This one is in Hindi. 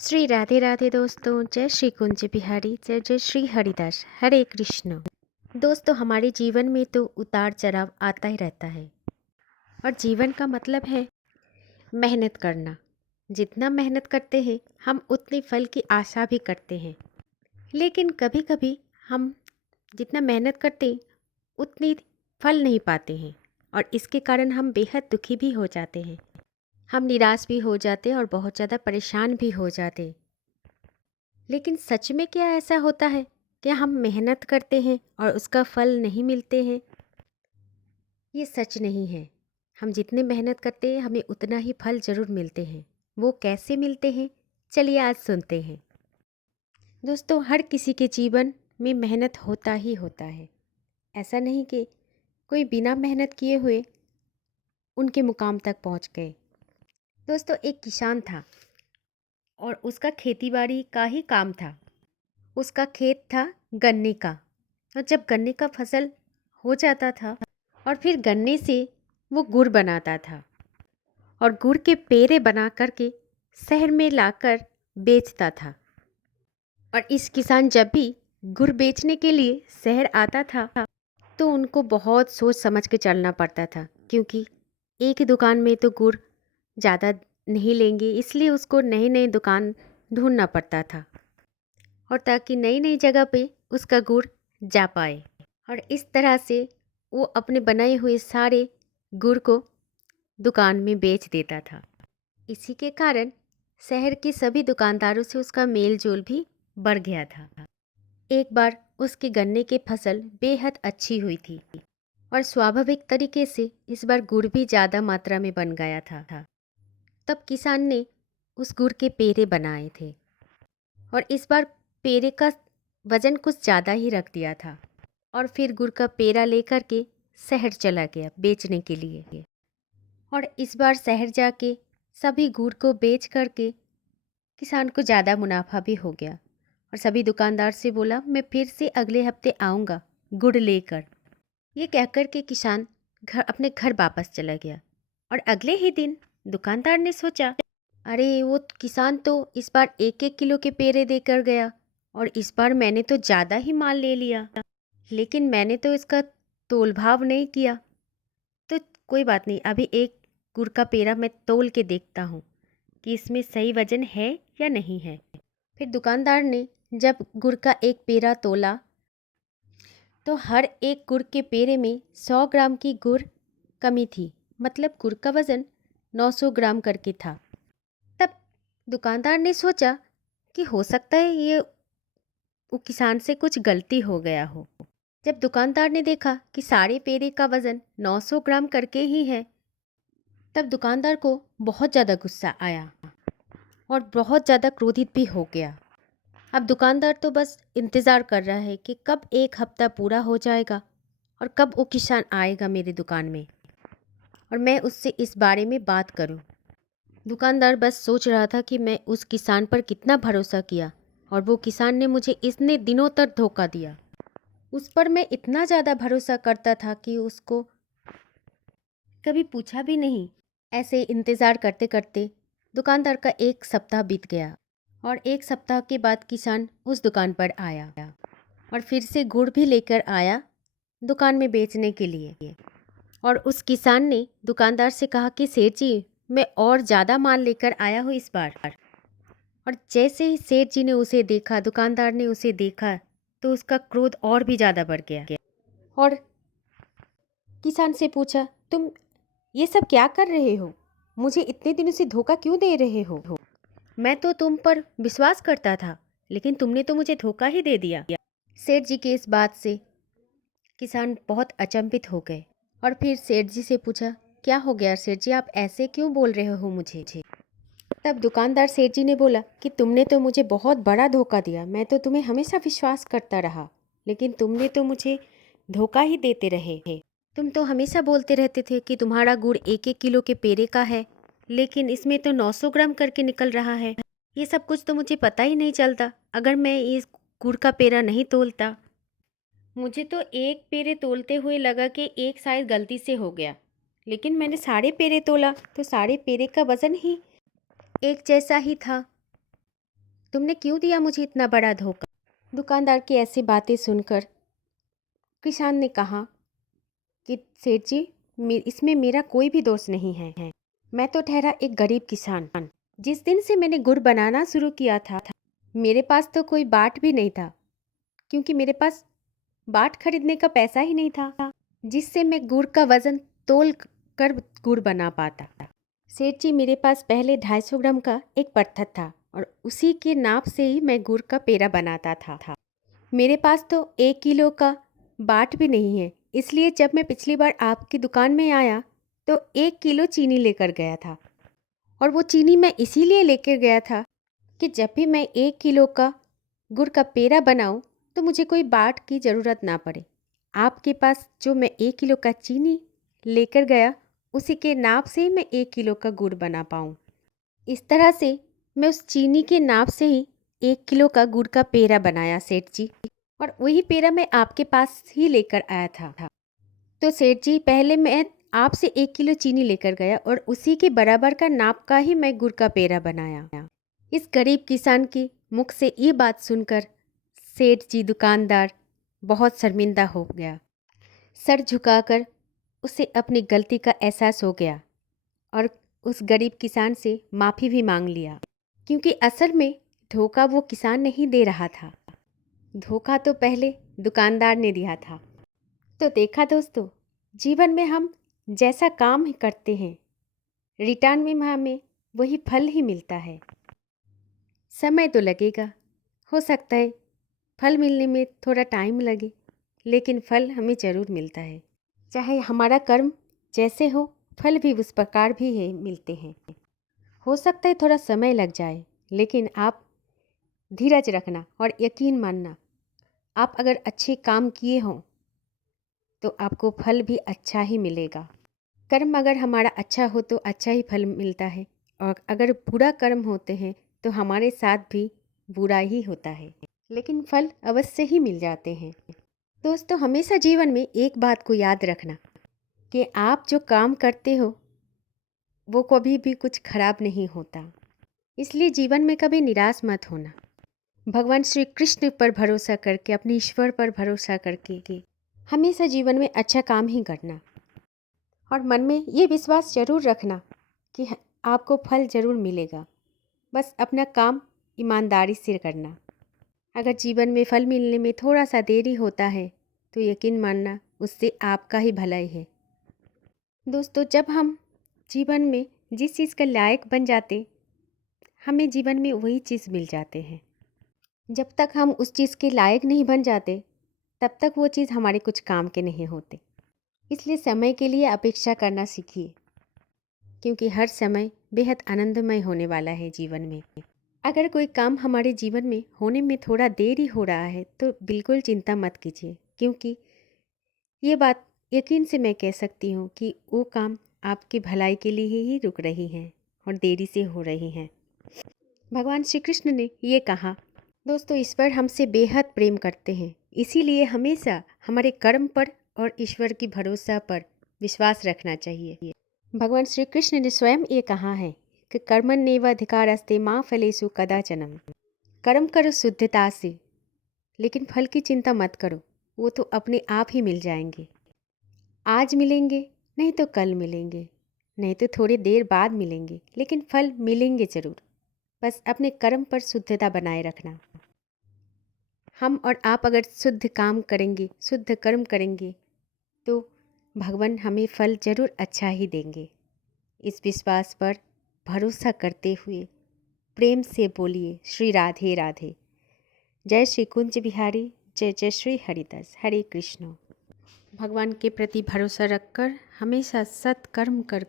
श्री राधे राधे दोस्तों। जय श्री कुंज बिहारी, जय जय श्री हरिदास, हरे कृष्ण। दोस्तों, हमारे जीवन में तो उतार चढ़ाव आता ही रहता है और जीवन का मतलब है मेहनत करना। जितना मेहनत करते हैं हम उतने फल की आशा भी करते हैं, लेकिन कभी कभी हम जितना मेहनत करते उतनी फल नहीं पाते हैं और इसके कारण हम बेहद दुखी भी हो जाते हैं। हम निराश भी हो जाते और बहुत ज़्यादा परेशान भी हो जाते। लेकिन सच में क्या ऐसा होता है? क्या हम मेहनत करते हैं और उसका फल नहीं मिलते हैं? ये सच नहीं है। हम जितने मेहनत करते हैं हमें उतना ही फल ज़रूर मिलते हैं। वो कैसे मिलते हैं? चलिए आज सुनते हैं। दोस्तों, हर किसी के जीवन में मेहनत होता ही होता है। ऐसा नहीं कि कोई बिना मेहनत किए हुए उनके मुकाम तक पहुंच गए। दोस्तों, एक किसान था और उसका खेतीबाड़ी का ही काम था। उसका खेत था गन्ने का, और जब गन्ने का फसल हो जाता था और फिर गन्ने से वो गुड़ बनाता था और गुड़ के पेड़े बना करके शहर में लाकर बेचता था। और इस किसान जब भी गुड़ बेचने के लिए शहर आता था तो उनको बहुत सोच समझ के चलना पड़ता था, क्योंकि एक ही दुकान में तो गुड़ ज़्यादा नहीं लेंगे, इसलिए उसको नई नई दुकान ढूंढना पड़ता था और ताकि नई नई जगह पे उसका गुड़ जा पाए। और इस तरह से वो अपने बनाए हुए सारे गुड़ को दुकान में बेच देता था। इसी के कारण शहर के सभी दुकानदारों से उसका मेल जोल भी बढ़ गया था। एक बार उसके गन्ने की फसल बेहद अच्छी हुई थी और स्वाभाविक तरीके से इस बार गुड़ भी ज़्यादा मात्रा में बन गया था। तब किसान ने उस गुड़ के पेड़े बनाए थे और इस बार पेड़े का वजन कुछ ज़्यादा ही रख दिया था और फिर गुड़ का पेड़ा लेकर के शहर चला गया बेचने के लिए। और इस बार शहर जाके सभी गुड़ को बेच करके किसान को ज़्यादा मुनाफा भी हो गया और सभी दुकानदार से बोला, मैं फिर से अगले हफ्ते आऊँगा गुड़ लेकर। ये कहकर के किसान अपने घर वापस चला गया। और अगले ही दिन दुकानदार ने सोचा, अरे वो किसान तो इस बार 1-1 किलो के पेड़े देकर गया और इस बार मैंने तो ज़्यादा ही माल ले लिया, लेकिन मैंने तो इसका तोल भाव नहीं किया। तो कोई बात नहीं, अभी एक गुड़ का पेड़ा मैं तोल के देखता हूँ कि इसमें सही वजन है या नहीं है। फिर दुकानदार ने जब गुड़ का एक पेड़ा तोला तो हर एक गुड़ के पेड़े में 100 ग्राम की गुड़ कमी थी, मतलब गुड़ का वज़न 900 ग्राम करके था। तब दुकानदार ने सोचा कि हो सकता है ये वो किसान से कुछ गलती हो गया हो। जब दुकानदार ने देखा कि सारे पेड़े का वज़न 900 ग्राम करके ही है, तब दुकानदार को बहुत ज़्यादा गुस्सा आया और बहुत ज़्यादा क्रोधित भी हो गया। अब दुकानदार तो बस इंतज़ार कर रहा है कि कब एक हफ्ता पूरा हो जाएगा और कब वो किसान आएगा मेरी दुकान में और मैं उससे इस बारे में बात करूं। दुकानदार बस सोच रहा था कि मैं उस किसान पर कितना भरोसा किया और वो किसान ने मुझे इतने दिनों तक धोखा दिया। उस पर मैं इतना ज़्यादा भरोसा करता था कि उसको कभी पूछा भी नहीं। ऐसे इंतज़ार करते करते दुकानदार का एक सप्ताह बीत गया और एक सप्ताह के बाद किसान उस दुकान पर आया और फिर से गुड़ भी लेकर आया दुकान में बेचने के लिए। और उस किसान ने दुकानदार से कहा कि सेठ जी, मैं और ज़्यादा माल लेकर आया हूँ इस बार। और जैसे ही सेठ जी ने उसे देखा, दुकानदार ने उसे देखा, तो उसका क्रोध और भी ज़्यादा बढ़ गया और किसान से पूछा, तुम ये सब क्या कर रहे हो? मुझे इतने दिनों से धोखा क्यों दे रहे हो? मैं तो तुम पर विश्वास करता था, लेकिन तुमने तो मुझे धोखा ही दे दिया। सेठ जी के इस बात से किसान बहुत अचंभित हो गए और फिर सेठ जी से पूछा, क्या हो गया सेठ जी, आप ऐसे क्यों बोल रहे हो मुझे? तब दुकानदार सेठ जी ने बोला कि तुमने तो मुझे बहुत बड़ा धोखा दिया। मैं तो तुम्हें हमेशा विश्वास करता रहा, लेकिन तुमने तो मुझे धोखा ही देते रहे। तुम तो हमेशा बोलते रहते थे कि तुम्हारा गुड़ 1-1 किलो के पेड़े का है, लेकिन इसमें तो 900 ग्राम करके निकल रहा है। ये सब कुछ तो मुझे पता ही नहीं चलता अगर मैं इस गुड़ का पेड़ा नहीं तोलता। मुझे तो एक पेड़े तोलते हुए लगा कि एक शायद गलती से हो गया, लेकिन मैंने सारे पेड़े तोला तो सारे पेड़े का वज़न ही एक जैसा ही था। तुमने क्यों दिया मुझे इतना बड़ा धोखा? दुकानदार की ऐसी बातें सुनकर किसान ने कहा कि सेठ जी, इसमें मेरा कोई भी दोष नहीं है। मैं तो ठहरा एक गरीब किसान। जिस दिन से मैंने गुड़ बनाना शुरू किया था, मेरे पास तो कोई बाट भी नहीं था, क्योंकि मेरे पास बाट खरीदने का पैसा ही नहीं था जिससे मैं गुड़ का वजन तोल कर गुड़ बना पाता। सेठ जी, मेरे पास पहले 250 ग्राम का एक पत्थर था और उसी के नाप से ही मैं गुड़ का पेड़ा बनाता था। मेरे पास तो 1 किलो का बाट भी नहीं है, इसलिए जब मैं पिछली बार आपकी दुकान में आया तो 1 किलो चीनी लेकर गया था। और वो चीनी मैं इसीलिए लेकर गया था कि जब भी मैं 1 किलो का गुड़ का पेड़ा बनाऊं तो मुझे कोई बाट की ज़रूरत ना पड़े। आपके पास जो मैं 1 किलो का चीनी लेकर गया, उसी के नाप से ही मैं 1 किलो का गुड़ बना पाऊँ। इस तरह से मैं उस चीनी के नाप से ही 1 किलो का गुड़ का पेड़ा बनाया सेठ जी, और वही पेड़ा मैं आपके पास ही लेकर आया था। तो सेठ जी, पहले मैं आपसे 1 किलो चीनी लेकर गया और उसी के बराबर का नाप का ही मैं गुड़ का पेड़ा बनाया। इस गरीब किसान की मुख से ये बात सुनकर सेठ जी दुकानदार बहुत शर्मिंदा हो गया। सर झुकाकर उसे अपनी गलती का एहसास हो गया और उस गरीब किसान से माफ़ी भी मांग लिया, क्योंकि असल में धोखा वो किसान नहीं दे रहा था, धोखा तो पहले दुकानदार ने दिया था। तो देखा दोस्तों, जीवन में हम जैसा काम ही करते हैं, रिटर्न में हमें वही फल ही मिलता है। समय तो लगेगा, हो सकता है फल मिलने में थोड़ा टाइम लगे, लेकिन फल हमें ज़रूर मिलता है। चाहे हमारा कर्म जैसे हो, फल भी उस प्रकार भी है मिलते हैं। हो सकता है थोड़ा समय लग जाए, लेकिन आप धीरज रखना और यकीन मानना, आप अगर अच्छे काम किए हों तो आपको फल भी अच्छा ही मिलेगा। कर्म अगर हमारा अच्छा हो तो अच्छा ही फल मिलता है, और अगर बुरा कर्म होते हैं तो हमारे साथ भी बुरा ही होता है, लेकिन फल अवश्य ही मिल जाते हैं। दोस्तों, हमेशा जीवन में एक बात को याद रखना कि आप जो काम करते हो वो कभी भी कुछ खराब नहीं होता, इसलिए जीवन में कभी निराश मत होना। भगवान श्री कृष्ण पर भरोसा करके, अपने ईश्वर पर भरोसा करके हमेशा जीवन में अच्छा काम ही करना, और मन में ये विश्वास जरूर रखना कि आपको फल जरूर मिलेगा। बस अपना काम ईमानदारी से करना। अगर जीवन में फल मिलने में थोड़ा सा देरी होता है तो यकीन मानना उससे आपका ही भलाई है। दोस्तों, जब हम जीवन में जिस चीज़ के लायक बन जाते, हमें जीवन में वही चीज़ मिल जाते हैं। जब तक हम उस चीज़ के लायक नहीं बन जाते, तब तक वो चीज़ हमारे कुछ काम के नहीं होते। इसलिए समय के लिए अपेक्षा करना सीखिए, क्योंकि हर समय बेहद आनंदमय होने वाला है जीवन में। अगर कोई काम हमारे जीवन में होने में थोड़ा देरी हो रहा है तो बिल्कुल चिंता मत कीजिए, क्योंकि ये बात यकीन से मैं कह सकती हूँ कि वो काम आपकी भलाई के लिए ही रुक रही हैं और देरी से हो रही हैं। भगवान श्री कृष्ण ने ये कहा। दोस्तों, ईश्वर हमसे बेहद प्रेम करते हैं, इसीलिए हमेशा हमारे कर्म पर और ईश्वर की भरोसा पर विश्वास रखना चाहिए। भगवान श्री कृष्ण ने स्वयं ये कहा है कि कर्मण्येव अधिकारस्ते माँ फलेषु कदाचन। कर्म करो शुद्धता से, लेकिन फल की चिंता मत करो, वो तो अपने आप ही मिल जाएंगे। आज मिलेंगे, नहीं तो कल मिलेंगे, नहीं तो थोड़ी देर बाद मिलेंगे, लेकिन फल मिलेंगे ज़रूर। बस अपने कर्म पर शुद्धता बनाए रखना। हम और आप अगर शुद्ध काम करेंगे, शुद्ध कर्म करेंगे, तो भगवान हमें फल ज़रूर अच्छा ही देंगे। इस विश्वास पर भरोसा करते हुए प्रेम से बोलिए श्री राधे राधे। जय श्री कुंज बिहारी, जय जय श्री हरिदास। हरे कृष्ण। भगवान के प्रति भरोसा रखकर हमेशा सत्कर्म कर